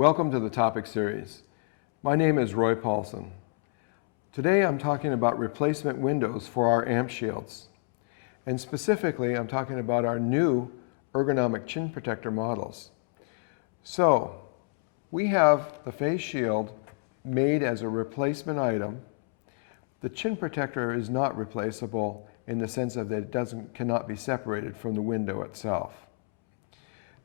Welcome to the topic series. My name is Roy Paulson. Today I'm talking about replacement windows for our AmpShields. And specifically, I'm talking about our new ergonomic chin protector models. So, we have the face shield made as a replacement item. The chin protector is not replaceable in the sense of that it cannot be separated from the window itself.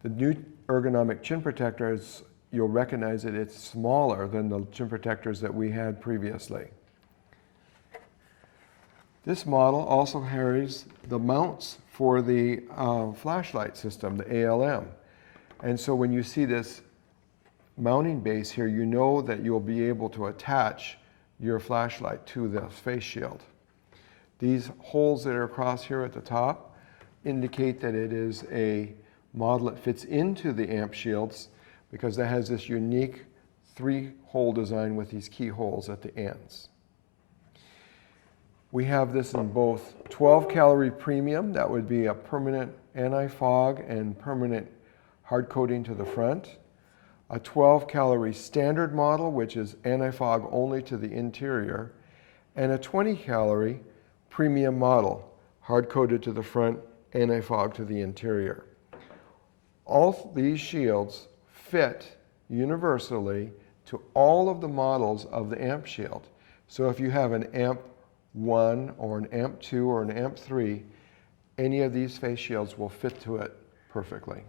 The new ergonomic chin protector is, you'll recognize that it's smaller than the chin protectors that we had previously. This model also carries the mounts for the flashlight system, the ALM. And so when you see this mounting base here, you know that you'll be able to attach your flashlight to the face shield. These holes that are across here at the top indicate that it is a model that fits into the AmpShields because it has this unique 3-hole design with these keyholes at the ends. We have this in both 12-calorie premium, that would be a permanent anti-fog and permanent hard coating to the front. A 12-calorie standard model, which is anti-fog only to the interior. And a 20-calorie premium model, hard coated to the front, anti-fog to the interior. All these shields fit universally to all of the models of the AmpShield. So if you have an AMP1 or an AMP2 or an AMP3, any of these face shields will fit to it perfectly.